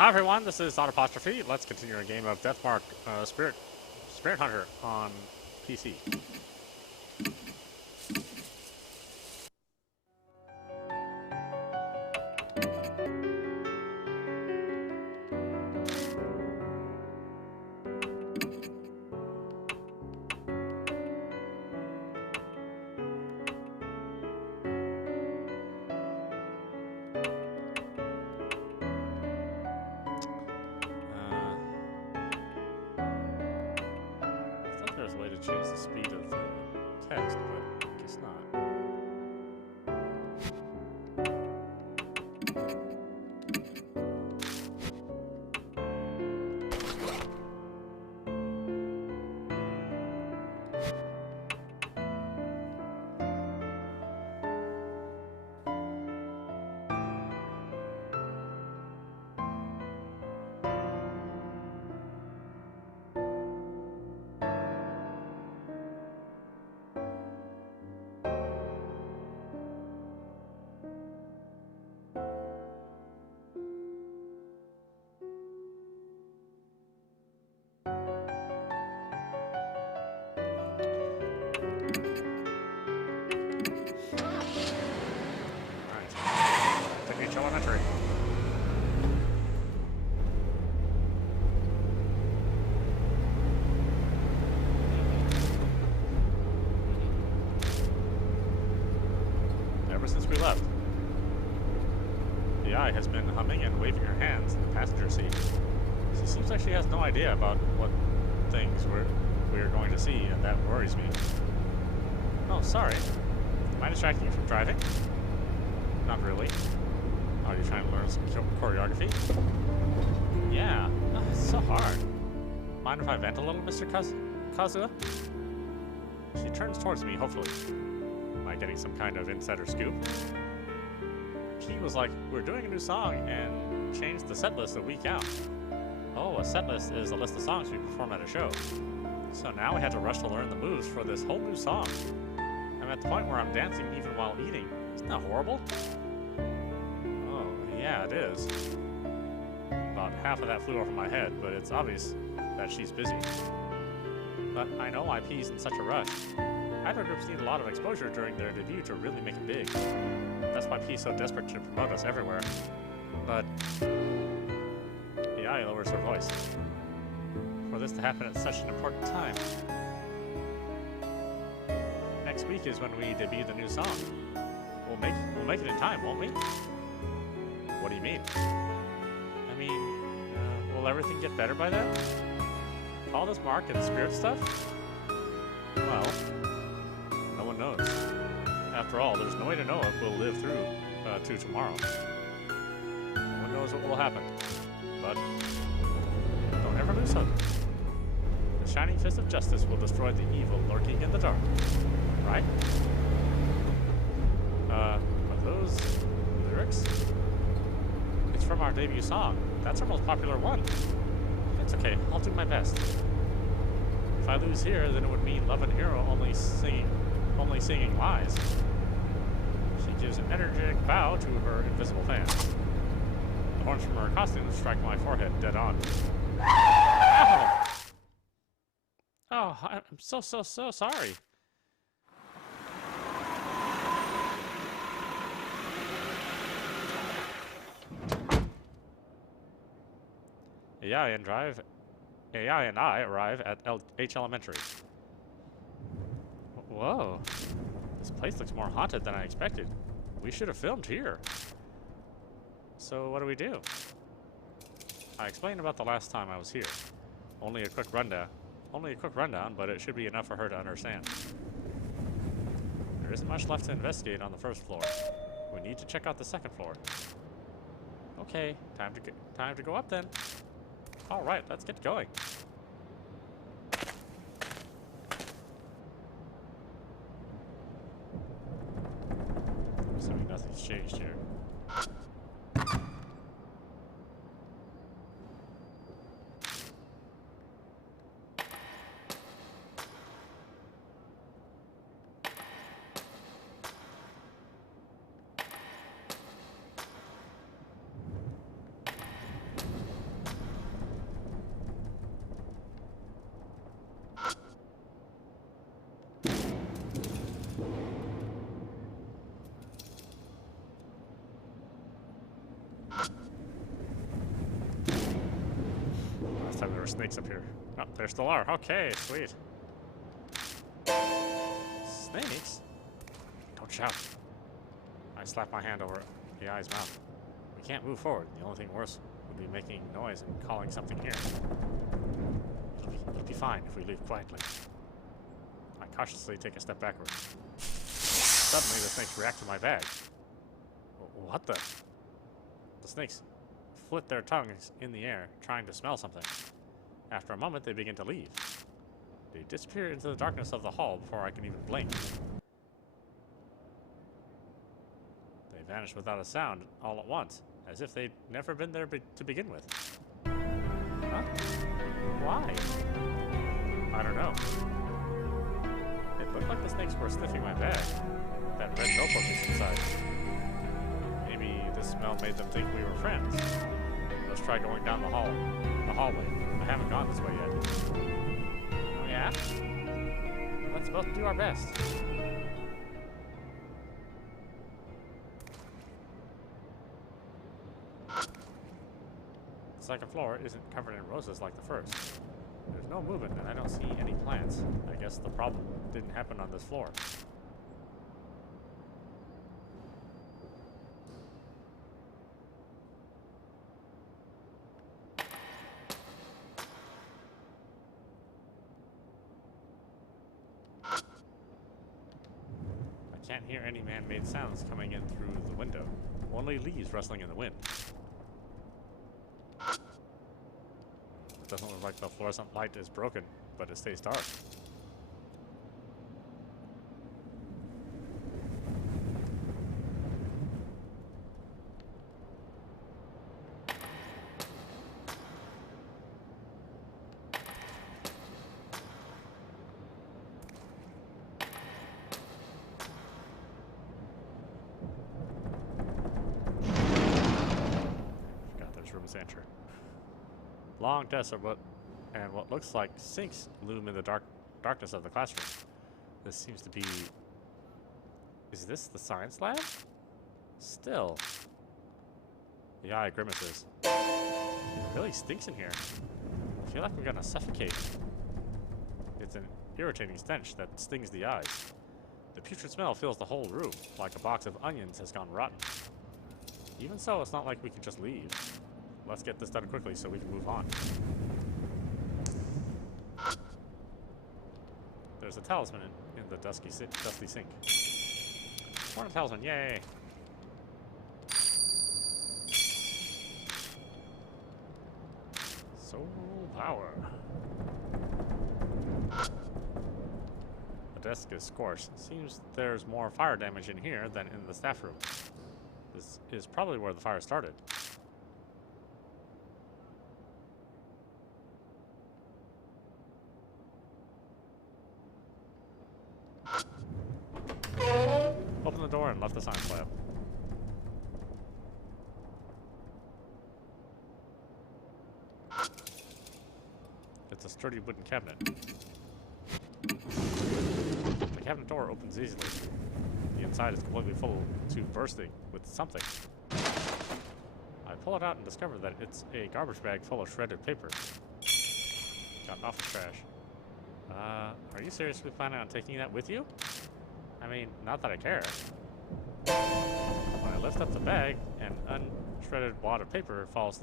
Hi everyone, this is audap. Let's continue our game of Deathmark Spirit Hunter on PC. I thought there was a way to change the speed of the text, but I guess not. Elementary. Ever since we left, the eye has been humming and waving her hands in the passenger seat. She seems like she has no idea about what things we're going to see, and that worries me. Oh, sorry. Am I distracting you from driving? Not really. Are you trying to learn some choreography? Yeah. Oh, it's so hard. Mind if I vent a little, Mr. Kazuha? She turns towards me, hopefully. Am I getting some kind of insider scoop? He was like, we're doing a new song and changed the set list a week out. Oh, a set list is a list of songs we perform at a show. So now we have to rush to learn the moves for this whole new song. I'm at the point where I'm dancing even while eating. Isn't that horrible? Yeah, it is. About half of that flew over my head, but it's obvious that she's busy. But I know why P's in such a rush. Idol groups need a lot of exposure during their debut to really make it big. That's why P's so desperate to promote us everywhere. But the eye lowers her voice. For this to happen at such an important time. Next week is when we debut the new song. We'll make it in time, won't we? What do you mean? I mean, will everything get better by then? All this Mark and Spirit stuff? Well, no one knows. After all, there's no way to know if we'll live through to tomorrow. No one knows what will happen. But don't ever lose hope. The shining fist of justice will destroy the evil lurking in the dark. Right? Are those lyrics? From our debut song. That's our most popular one. It's okay, I'll do my best. If I lose here, then it would mean Love and Hero only singing lies. She gives an energetic bow to her invisible fans. The horns from her costume strike my forehead dead on. Ow! Oh, I'm so sorry. AI and I arrive at H Elementary. Whoa. This place looks more haunted than I expected. We should have filmed here. So what do we do? I explained about the last time I was here. Only a quick rundown, but it should be enough for her to understand. There isn't much left to investigate on the first floor. We need to check out the second floor. Okay, time to go up then. All right, let's get going. Assuming nothing's changed here. there were snakes up here. Oh, there still are. Okay, sweet. Snakes? Don't shout. I slap my hand over AI's mouth. We can't move forward. The only thing worse would be making noise and calling something here. It'll be fine if we leave quietly. I cautiously take a step backward. Suddenly, the snakes react to my bag. What the? The snakes flit their tongues in the air, trying to smell something. After a moment, they begin to leave. They disappear into the darkness of the hall before I can even blink. They vanish without a sound all at once, as if they'd never been there to begin with. Huh? Why? I don't know. It looked like the snakes were sniffing my bag. That red notebook is inside. Maybe this smell made them think we were friends. Let's try going down the hallway. I haven't gone this way yet. Oh yeah? Let's both do our best. The second floor isn't covered in roses like the first. There's no movement and I don't see any plants. I guess the problem didn't happen on this floor. I can't hear any man-made sounds coming in through the window. Only leaves rustling in the wind. It doesn't look like the fluorescent light is broken, but it stays dark. Enter. Long desks what looks like sinks loom in the darkness of the classroom. This seems to be... Is this the science lab? Still. The eye grimaces. It really stinks in here. I feel like we're gonna suffocate. It's an irritating stench that stings the eyes. The putrid smell fills the whole room, like a box of onions has gone rotten. Even so, it's not like we can just leave. Let's get this done quickly so we can move on. There's a talisman in the dusty sink. More talisman, yay! Soul power. The desk is scorched. Seems there's more fire damage in here than in the staff room. This is probably where the fire started. Open the door and left the science lab. It's a sturdy wooden cabinet. The cabinet door opens easily. The inside is completely full to bursting with something. I pull it out and discover that it's a garbage bag full of shredded paper. Got office trash. Are you seriously planning on taking that with you? I mean, not that I care. When I lift up the bag, an unshredded wad of paper falls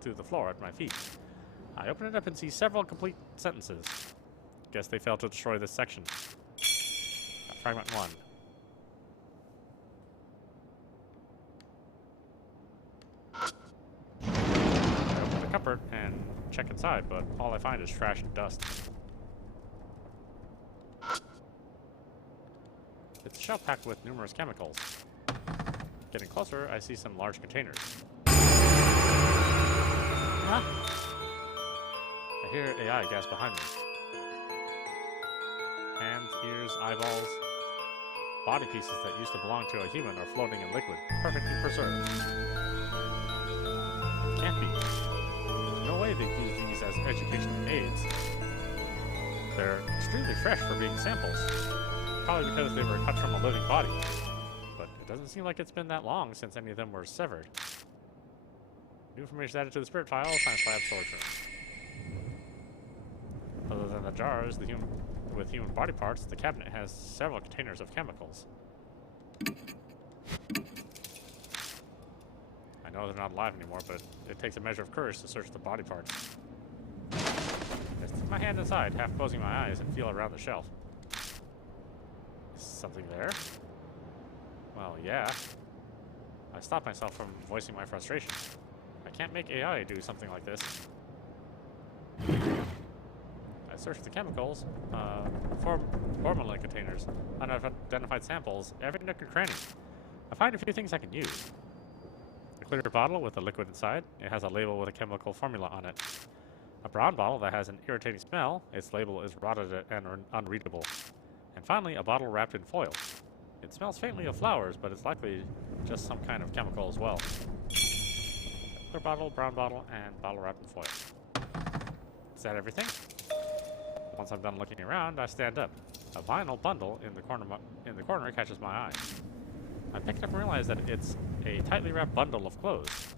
to the floor at my feet. I open it up and see several complete sentences. Guess they failed to destroy this section. Fragment 1. I open the cupboard and check inside, but all I find is trash and dust. It's a shelf packed with numerous chemicals. Getting closer, I see some large containers. Huh? I hear AI gasp behind me. Hands, ears, eyeballs, body pieces that used to belong to a human are floating in liquid, perfectly preserved. Can't be. There's no way they'd use these as educational aids. They're extremely fresh for being samples. Probably because they were cut from a living body. But it doesn't seem like it's been that long since any of them were severed. New information added to the spirit file, science lab storage room. the jars with human body parts, the cabinet has several containers of chemicals. I know they're not alive anymore, but it takes a measure of courage to search the body parts. I stick my hand inside, half closing my eyes, and feel around the shelf. Is something there? Well, yeah. I stop myself from voicing my frustration. I can't make AI do something like this. I search the chemicals, formalin containers, unidentified samples, every nook and cranny. I find a few things I can use. A clear bottle with a liquid inside. It has a label with a chemical formula on it. A brown bottle that has an irritating smell. Its label is rotted and unreadable. And finally, a bottle wrapped in foil. It smells faintly of flowers, but it's likely just some kind of chemical as well. Clear bottle, brown bottle, and bottle wrapped in foil. Is that everything? Once I'm done looking around, I stand up. A vinyl bundle in the corner catches my eye. I pick it up and realize that it's a tightly wrapped bundle of clothes.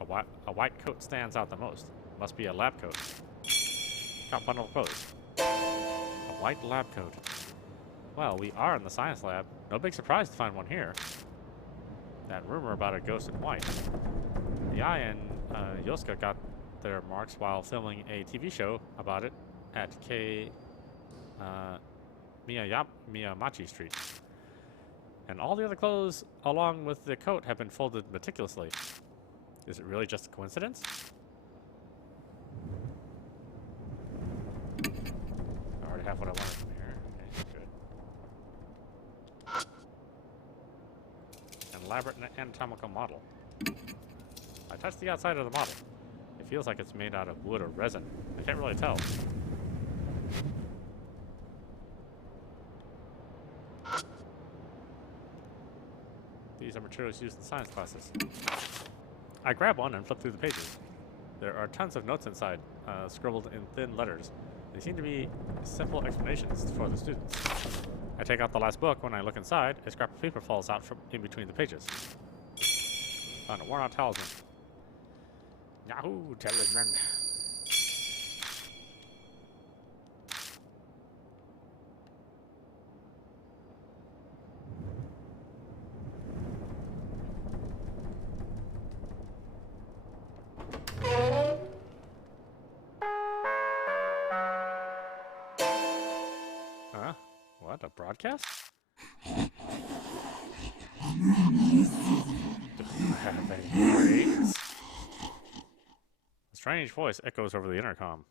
A white coat stands out the most. Must be a lab coat. Got bundle of clothes. A white lab coat. Well, we are in the science lab. No big surprise to find one here. That rumor about a ghost in white. The eye and Yosuke got their marks while filming a TV show about it at Miyamachi Street. And all the other clothes along with the coat have been folded meticulously. Is it really just a coincidence? I already have what I wanted from here. Okay, good. An elaborate anatomical model. I touch the outside of the model. It feels like it's made out of wood or resin. I can't really tell. These are materials used in science classes. I grab one and flip through the pages. There are tons of notes inside, scribbled in thin letters. They seem to be simple explanations for the students. I take out the last book. When I look inside, a scrap of paper falls out from in between the pages. Found a worn-out talisman. Yahoo! Talisman. Huh? What? A broadcast? Do you have any brains? A strange voice echoes over the intercom.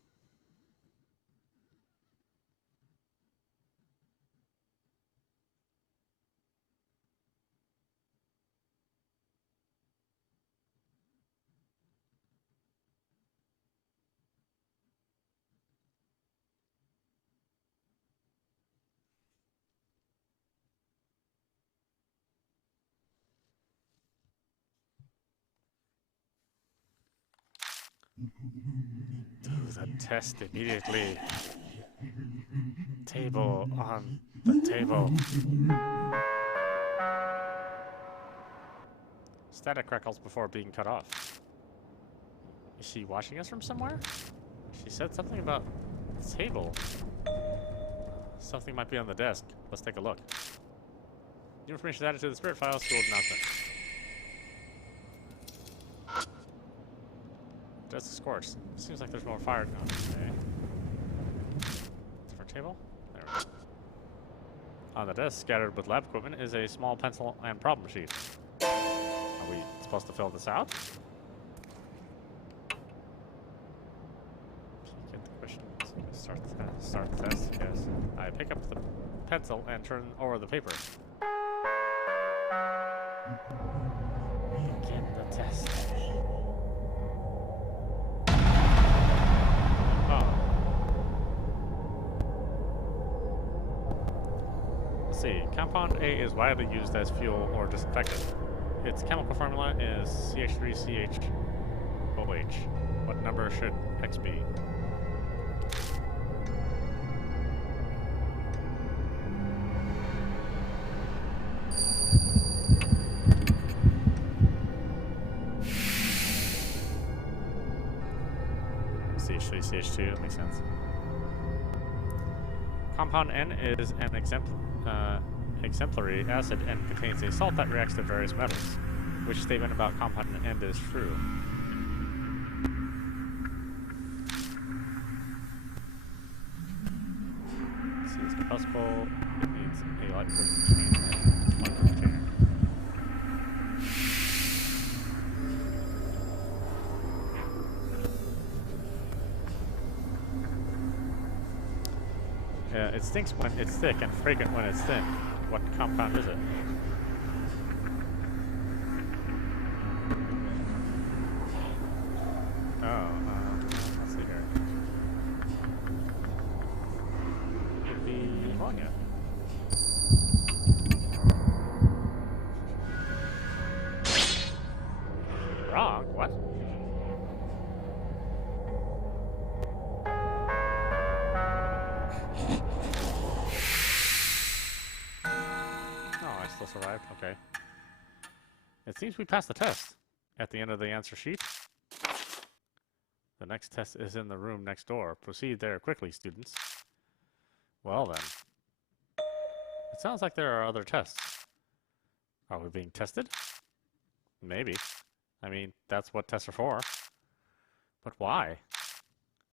Do the test immediately. Table on the table. Static crackles before being cut off. Is she watching us from somewhere? She said something about the table. Something might be on the desk. Let's take a look. The information is added to the spirit file. School announcement. Desk is scorched. Seems like there's more fire now. Okay. Different table? There we go. On the desk, scattered with lab equipment, is a small pencil and problem sheet. Are we supposed to fill this out? Get the questions. Start the test, yes. I pick up the pencil and turn over the paper. Begin the test. See, compound A is widely used as fuel or disinfectant. Its chemical formula is CH3CHOH. What number should X be? CH3CH2, that makes sense. Compound N is an exemplary acid and contains a salt that reacts to various metals. Which statement about compound N is true? Let's see, it's combustible. It needs a light-proof container. It stinks when it's thick and fragrant when it's thin. What compound is it? Let's see here. Could be ammonia. Wrong? What? Survived. Okay. It seems we passed the test. At the end of the answer sheet. The next test is in the room next door. Proceed there quickly, students. Well then. It sounds like there are other tests. Are we being tested? Maybe. I mean, that's what tests are for. But why?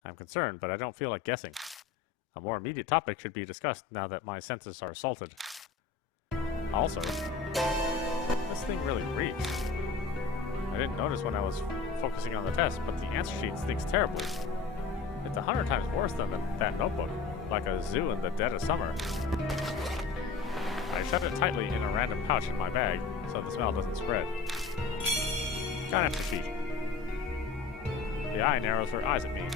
I'm concerned, but I don't feel like guessing. A more immediate topic should be discussed now that my senses are assaulted. Also, this thing really reeks. I didn't notice when I was focusing on the test, but the answer sheet stinks terribly. It's 100 times worse than that notebook, like a zoo in the dead of summer. I shut it tightly in a random pouch in my bag, so the smell doesn't spread. Got after sheet. The eye narrows her eyes at me.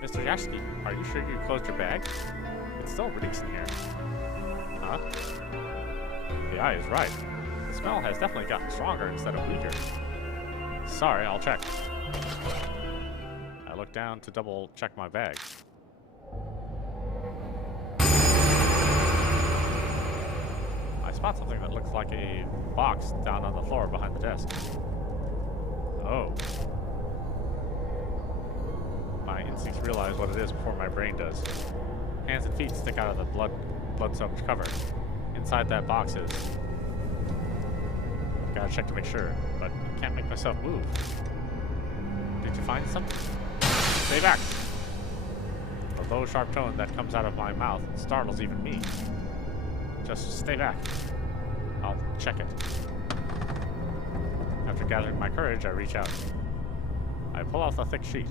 Mr. Yashiki, are you sure you closed your bag? It still reeks in here. Huh? The eye is right. The smell has definitely gotten stronger instead of weaker. Sorry, I'll check. I look down to double check my bag. I spot something that looks like a box down on the floor behind the desk. Oh. My instincts realize what it is before my brain does. Hands and feet stick out of the blood-soaked cover. Inside that box is... Gotta check to make sure, but I can't make myself move. Did you find something? Stay back! The low, sharp tone that comes out of my mouth startles even me. Just stay back. I'll check it. After gathering my courage, I reach out. I pull off the thick sheet.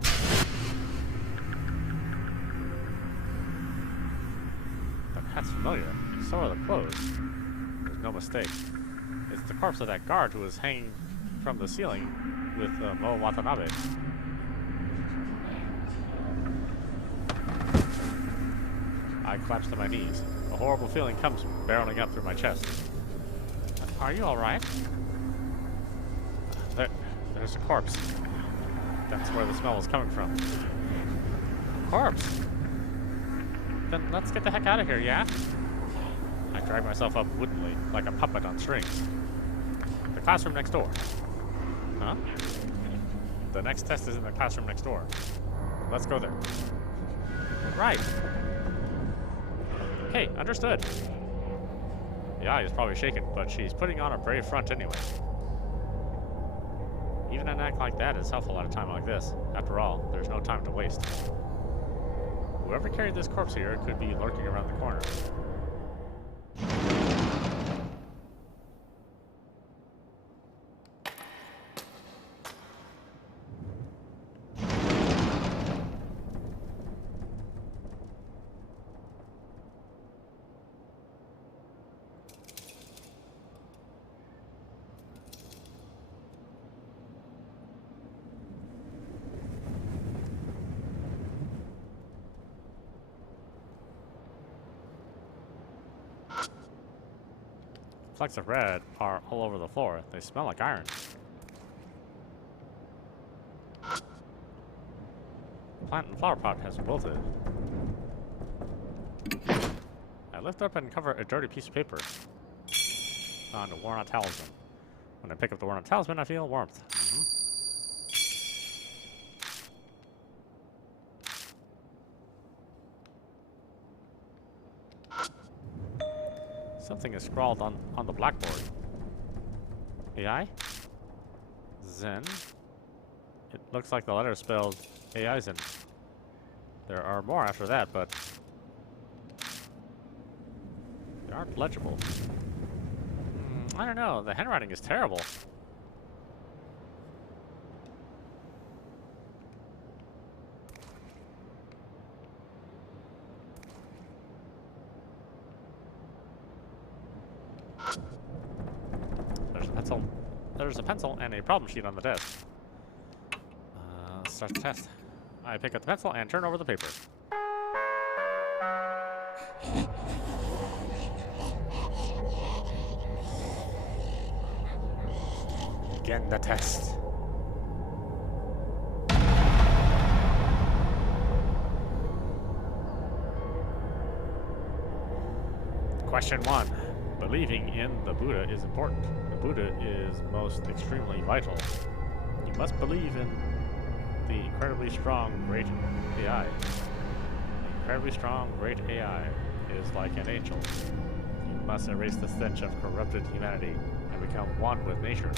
The hat's familiar. So are the clothes. There's no mistake. It's the corpse of that guard who was hanging from the ceiling with Mo Watanabe. I collapse to my knees. A horrible feeling comes barreling up through my chest. Are you alright? There's a corpse. That's where the smell was coming from. Corpse? Then let's get the heck out of here, yeah? I drag myself up woodenly, like a puppet on strings. The classroom next door. Huh? The next test is in the classroom next door. Let's go there. Right. Okay, understood. The eye is probably shaken, but she's putting on a brave front anyway. Even an act like that is helpful at a time like this. After all, there's no time to waste. Whoever carried this corpse here could be lurking around the corner. Flecks of red are all over the floor. They smell like iron. The plant and flower pot has wilted. I lift up and cover a dirty piece of paper. On a worn-out talisman. When I pick up the worn-out talisman, I feel warmth. Something is scrawled on the blackboard. AI? Zen? It looks like the letter is spelled AI Zen. There are more after that, but they aren't legible. I don't know, the handwriting is terrible. There's a pencil. There's a pencil and a problem sheet on the desk. Let's start the test. I pick up the pencil and turn over the paper. Begin the test. Question 1. Believing in the Buddha is important. The Buddha is most extremely vital. You must believe in the incredibly strong, great AI. The incredibly strong, great AI is like an angel. You must erase the stench of corrupted humanity and become one with nature.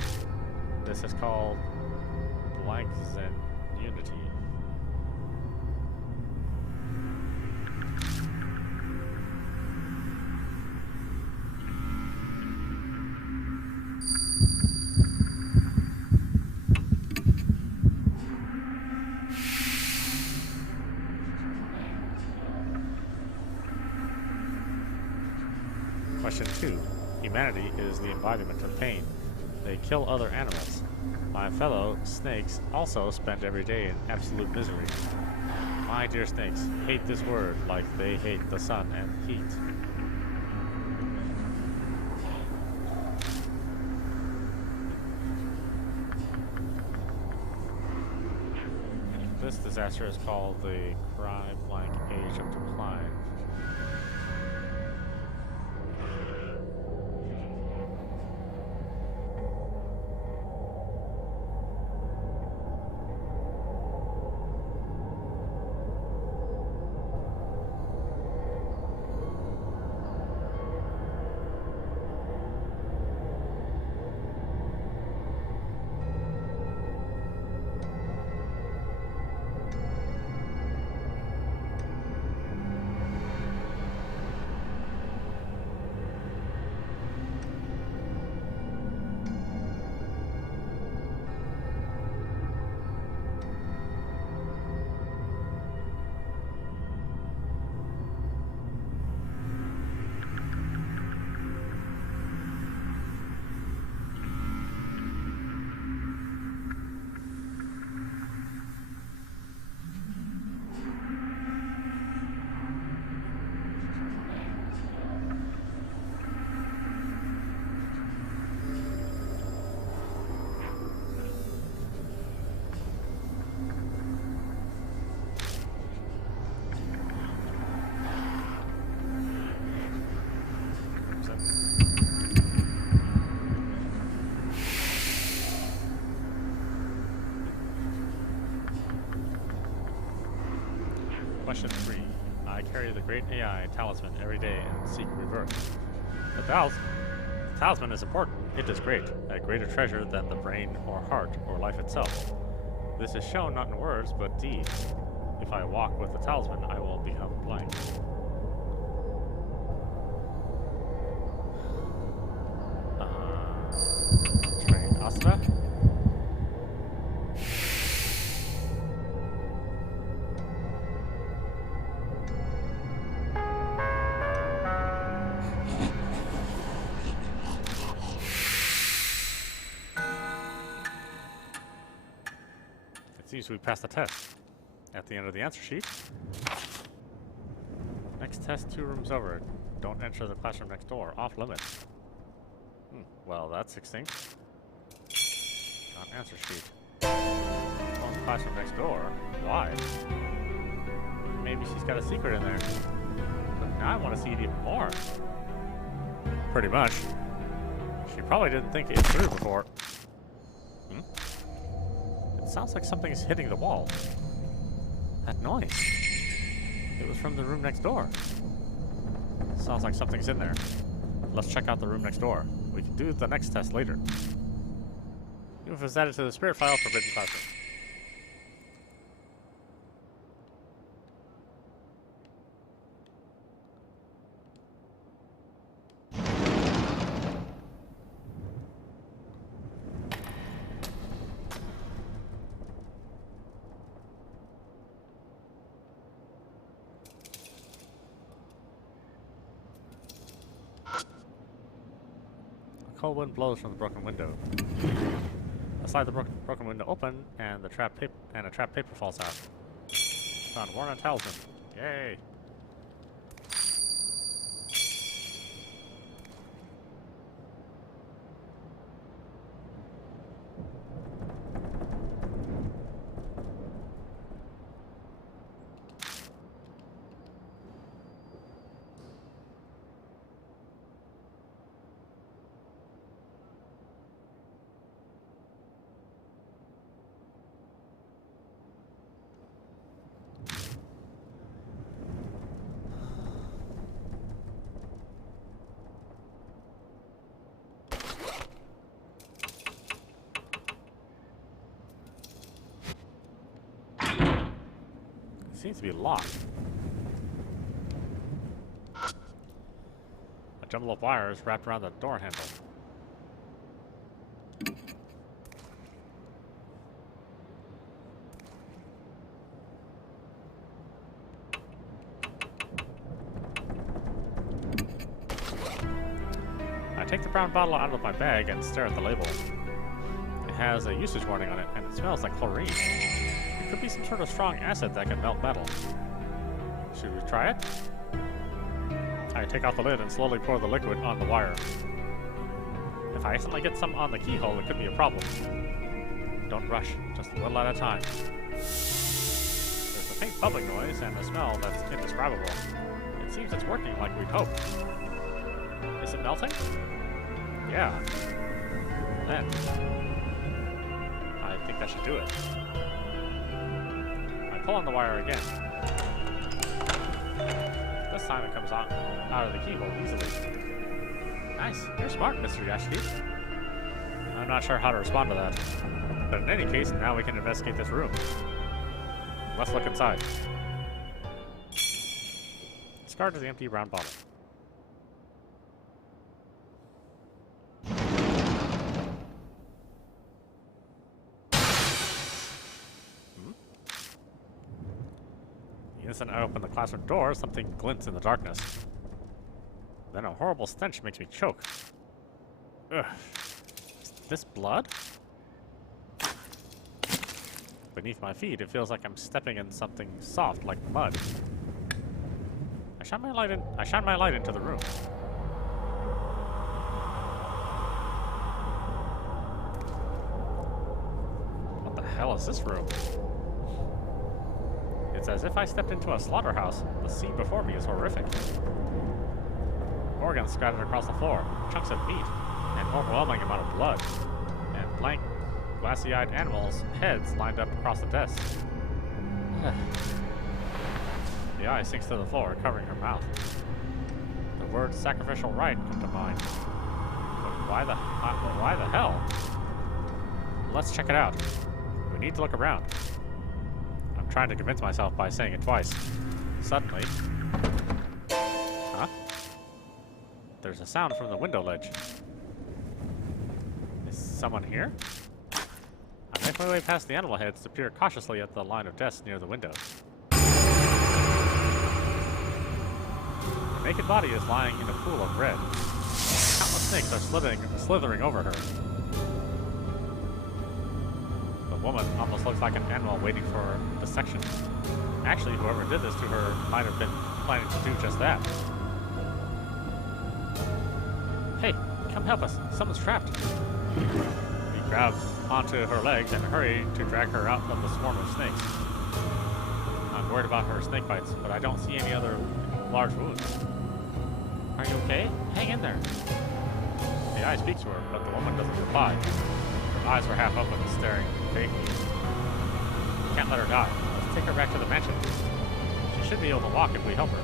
This is called blank Zen unity. Question 2. Humanity is the embodiment of pain. They kill other animals. My fellow snakes also spend every day in absolute misery. My dear snakes hate this word like they hate the sun and heat. This disaster is called the cry-blank age of decline. Question 3. I carry the great AI talisman every day and seek rebirth. The talisman is important. It is great, a greater treasure than the brain or heart or life itself. This is shown not in words, but deeds. If I walk with the talisman, I will become blank. Train audap. Seems we passed the test. At the end of the answer sheet. Next test 2 rooms over. Don't enter the classroom next door. Off limits. Well, that's 16. Got answer sheet. On the classroom next door. Why? Maybe she's got a secret in there. But now I want to see it even more. Pretty much. She probably didn't think it through before. It sounds like something's hitting the wall. That noise. It was from the room next door. Sounds like something's in there. Let's check out the room next door. We can do the next test later. You have added to the spirit file forbidden classroom. A cold wind blows from the broken window. I slide the broken window open, and a trapped paper falls out. Found Warren Talisman. Yay! Seems to be locked. A jumble of wires wrapped around the door handle. I take the brown bottle out of my bag and stare at the label. It has a usage warning on it, and it smells like chlorine. It could be some sort of strong acid that can melt metal. Should we try it? I take off the lid and slowly pour the liquid on the wire. If I accidentally get some on the keyhole, it could be a problem. Don't rush, just a little at a time. There's a faint bubbling noise and a smell that's indescribable. It seems it's working like we'd hoped. Is it melting? Yeah. Then, I think that should do it. Pull on the wire again. This time it comes out of the keyhole easily. Nice. You're smart, Mr. Yashiki. I'm not sure how to respond to that. But in any case, now we can investigate this room. Let's look inside. Discard the empty brown bottle. The instant I open the classroom door, something glints in the darkness. Then a horrible stench makes me choke. Ugh. Is this blood? Beneath my feet, it feels like I'm stepping in something soft like mud. I shine my light into the room. What the hell is this room? It's as if I stepped into a slaughterhouse. The scene before me is horrific. Organs scattered across the floor, chunks of meat, an overwhelming amount of blood, and blank, glassy-eyed animals' heads lined up across the desk. The eye sinks to the floor, covering her mouth. The words sacrificial rite come to mind. But why the hell? Let's check it out. We need to look around. I'm trying to convince myself by saying it twice. Suddenly... Huh? There's a sound from the window ledge. Is someone here? I make my way past the animal heads to peer cautiously at the line of desks near the window. The naked body is lying in a pool of red. Countless snakes are slithering over her. The woman almost looks like an animal waiting for dissection. Actually, whoever did this to her might have been planning to do just that. Hey, come help us. Someone's trapped. We grab onto her legs and hurry to drag her out of the swarm of snakes. I'm worried about her snake bites, but I don't see any other large wounds. Are you okay? Hang in there. The eye speaks to her, but the woman doesn't reply. Her eyes were half open, staring vaguely. We can't let her die. Let's take her back to the mansion. She should be able to walk if we help her.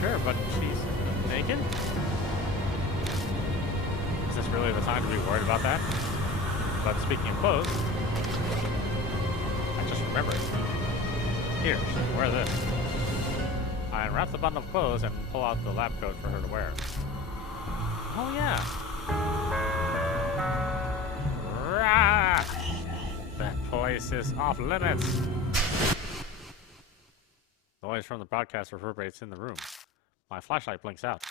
Sure, but she's naked? this really the time to be worried about that? But speaking of clothes, I just remembered. Here, wear this. I unwrap the bundle of clothes and pull out the lab coat for her to wear. Oh yeah. Rah! That place is off limits. Noise from the broadcast reverberates in the room. My flashlight blinks out.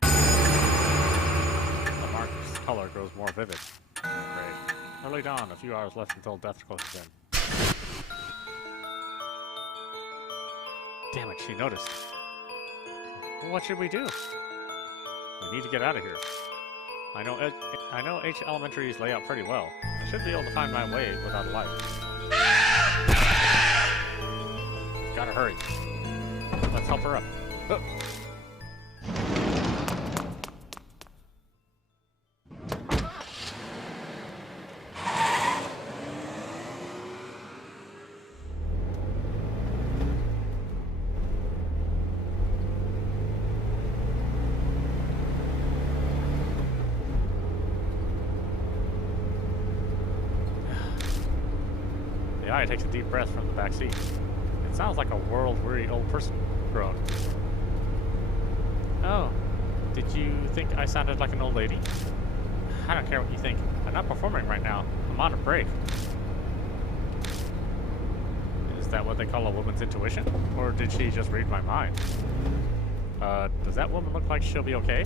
The mark's color grows more vivid. Great. Early dawn, a few hours left until death closes in. Damn it, she noticed. Well, what should we do? We need to get out of here. I know H Elementary's layout pretty well. I should be able to find my way without a light. Gotta hurry. Let's help her up. Oh. The eye takes a deep breath from the back seat. It sounds like a world-weary old person groan. Oh, did you think I sounded like an old lady? I don't care what you think. I'm not performing right now. I'm on a break. Is that what they call a woman's intuition? Or did she just read my mind? Does that woman look like she'll be okay?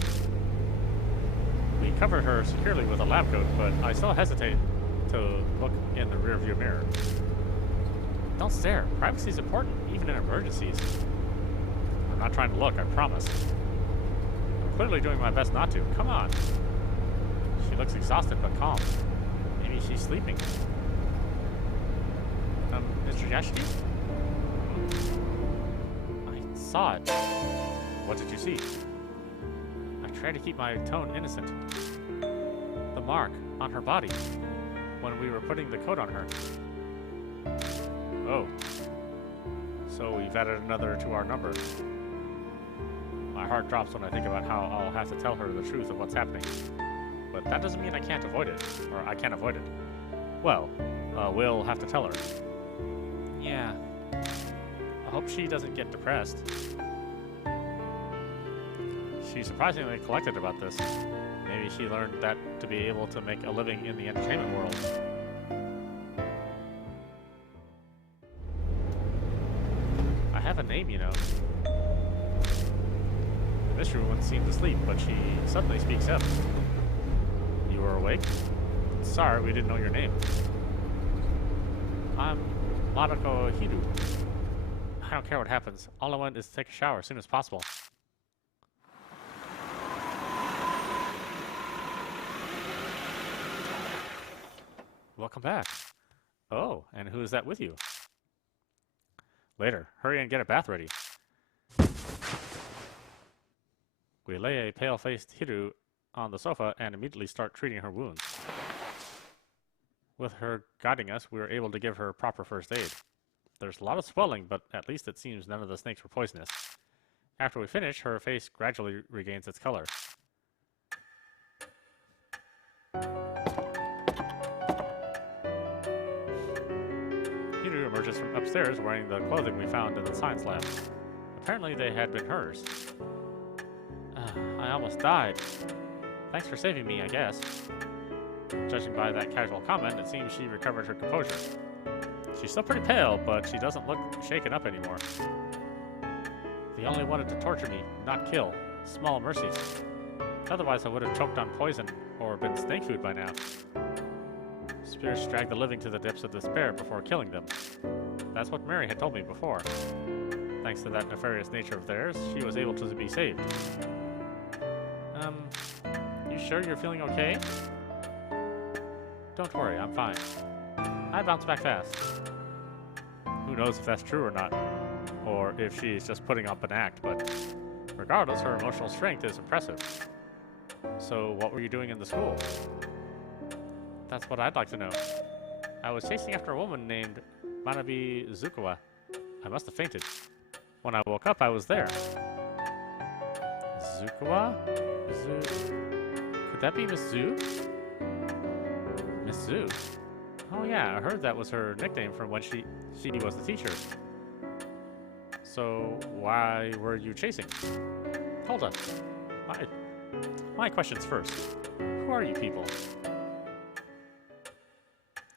We covered her securely with a lab coat, but I still hesitate to look in the rearview mirror. Don't stare. Privacy is important, even in emergencies. I'm not trying to look, I promise. I'm clearly doing my best not to. Come on. She looks exhausted but calm. Maybe she's sleeping. Mr. Yashiki? I saw it. What did you see? I tried to keep my tone innocent. The mark on her body when we were putting the coat on her. Oh. So we've added another to our number. My heart drops when I think about how I'll have to tell her the truth of what's happening. But that doesn't mean I can't avoid it. Or I can't avoid it. Well, we'll have to tell her. Yeah. I hope she doesn't get depressed. She's surprisingly collected about this. Maybe she learned that to be able to make a living in the entertainment world. I have a name, you know. The mystery woman seemed asleep, but she suddenly speaks up. You were awake? Sorry, we didn't know your name. I'm Madako Hidu. I don't care what happens. All I want is to take a shower as soon as possible. Welcome back. Oh, and who is that with you? Later. Hurry and get a bath ready. We lay a pale-faced Hiru on the sofa and immediately start treating her wounds. With her guiding us, we were able to give her proper first aid. There's a lot of swelling, but at least it seems none of the snakes were poisonous. After we finish, her face gradually regains its color. Hiru emerges from upstairs wearing the clothing we found in the science lab. Apparently they had been hers. I almost died. Thanks for saving me, I guess. Judging by that casual comment, it seems she recovered her composure. She's still pretty pale, but she doesn't look shaken up anymore. They only wanted to torture me, not kill. Small mercies. Otherwise I would have choked on poison or been snake food by now. Spirits drag the living to the depths of despair before killing them. That's what Mary had told me before. Thanks to that nefarious nature of theirs, she was able to be saved. You sure you're feeling okay? Don't worry, I'm fine. I bounce back fast. Who knows if that's true or not, or if she's just putting up an act, but regardless, her emotional strength is impressive. So what were you doing in the school? That's what I'd like to know. I was chasing after a woman named Manabi Zukawa. I must have fainted. When I woke up, I was there. Zukawa? Could that be Miss Zu? Miss Zu? Oh yeah, I heard that was her nickname from when she was the teacher. So why were you chasing? Hold up. My questions first. Who are you people?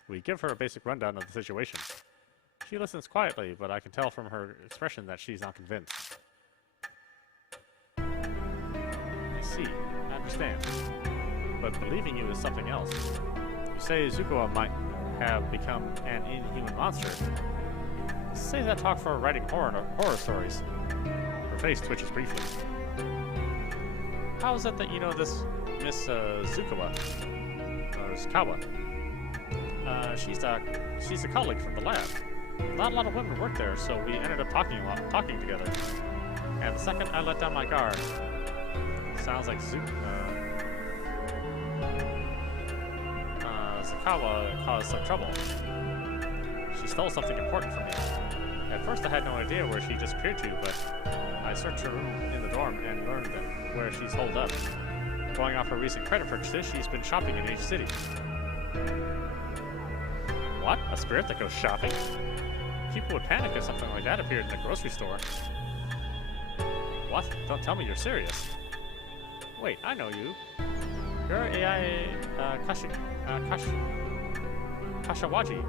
We give her a basic rundown of the situation. She listens quietly, but I can tell from her expression that she's not convinced. I see. I understand. But believing you is something else. You say Zukawa might have become an inhuman monster. Say that talk for writing horror stories. Her face twitches briefly. How is it that you know this Miss Zukawa? Or Zukawa? She's a colleague from the lab. Not a lot of women work there, so we ended up talking together. And the second I let down my guard, sounds like Zukawa caused some trouble. She stole something important from me. At first I had no idea where she disappeared to, but I searched her room in the dorm and learned that where she's holed up. Going off her recent credit purchases, she's been shopping in H City. What? A spirit that goes shopping? People would panic if something like that appeared in the grocery store. What? Don't tell me you're serious. Wait, I know you. You're AI Kashawaji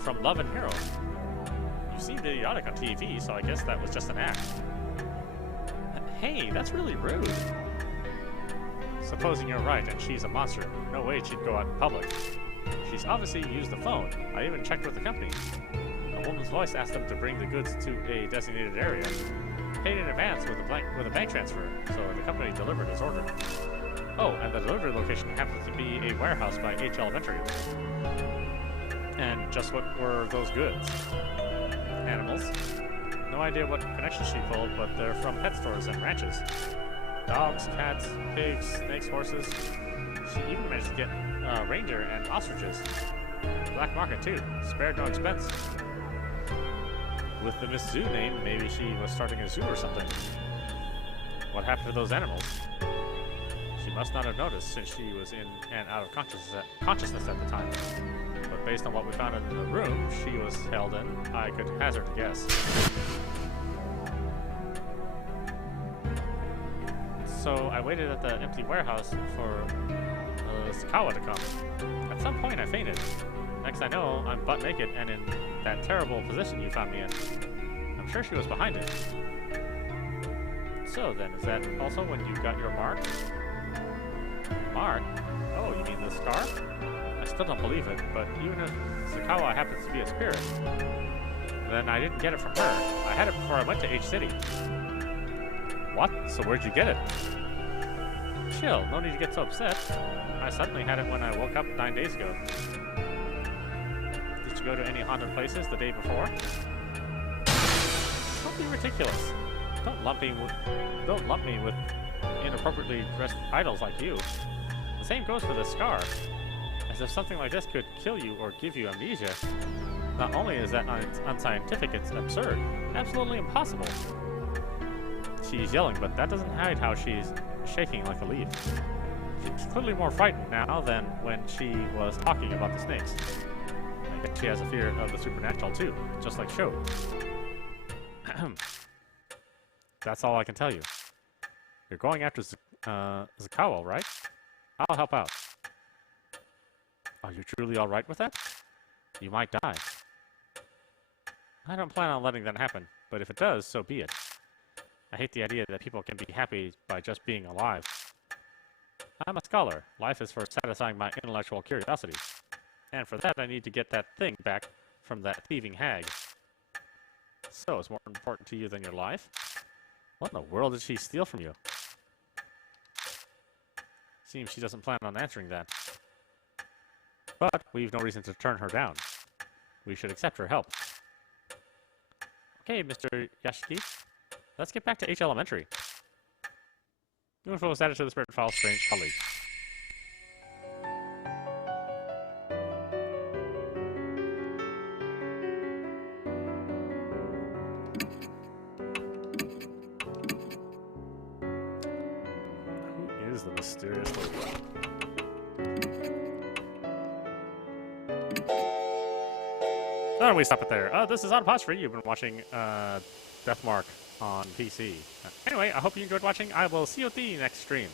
from Love and Hero. You seemed idiotic on TV, so I guess that was just an act. Hey, that's really rude. Supposing you're right and she's a monster, no way she'd go out in public. She's obviously used the phone. I even checked with the company. A woman's voice asked them to bring the goods to a designated area. Paid in advance with a bank transfer, so the company delivered as ordered. Oh, and the delivery location happens to be a warehouse by H Elementary. And just what were those goods? Animals. No idea what connection she pulled, but they're from pet stores and ranches. Dogs, cats, pigs, snakes, horses. She even managed to get reindeer and ostriches. Black market too. Spared no expense. With the Miss Zoo name, maybe she was starting a zoo or something. What happened to those animals? She must not have noticed since she was in and out of consciousness at the time. But based on what we found in the room she was held in, I could hazard a guess. So I waited at the empty warehouse for Sakawa to come. At some point I fainted. Next I know, I'm butt naked and in that terrible position you found me in. I'm sure she was behind it. So then, is that also when you got your mark? Mark? Oh, you mean the scar? I still don't believe it, but even if Sakawa happens to be a spirit, then I didn't get it from her. I had it before I went to H City. What? So where'd you get it? Chill, no need to get so upset. I suddenly had it when I woke up 9 days ago. Did you go to any haunted places the day before? Don't be ridiculous. Don't lump me with inappropriately dressed idols like you. The same goes for this scar. As if something like this could kill you or give you amnesia. Not only is that unscientific, it's absurd. Absolutely impossible. She's yelling, but that doesn't hide how she's shaking like a leaf. She's clearly more frightened now than when she was talking about the snakes. I guess she has a fear of the supernatural too, just like Sho. That's all I can tell you. You're going after Zakawa, right? I'll help out. Are you truly alright with that? You might die. I don't plan on letting that happen, but if it does, so be it. I hate the idea that people can be happy by just being alive. I'm a scholar. Life is for satisfying my intellectual curiosity. And for that, I need to get that thing back from that thieving hag. So, it's more important to you than your life? What in the world did she steal from you? Seems she doesn't plan on answering that. But we've no reason to turn her down. We should accept her help. Okay, Mr. Yashiki. Let's get back to H Elementary. New info was added to the Spirit File Strange colleague. the mysterious lady. No, we stop it there. This is audap. You've been watching Deathmark on PC. Anyway, I hope you enjoyed watching. I will see you at the next stream.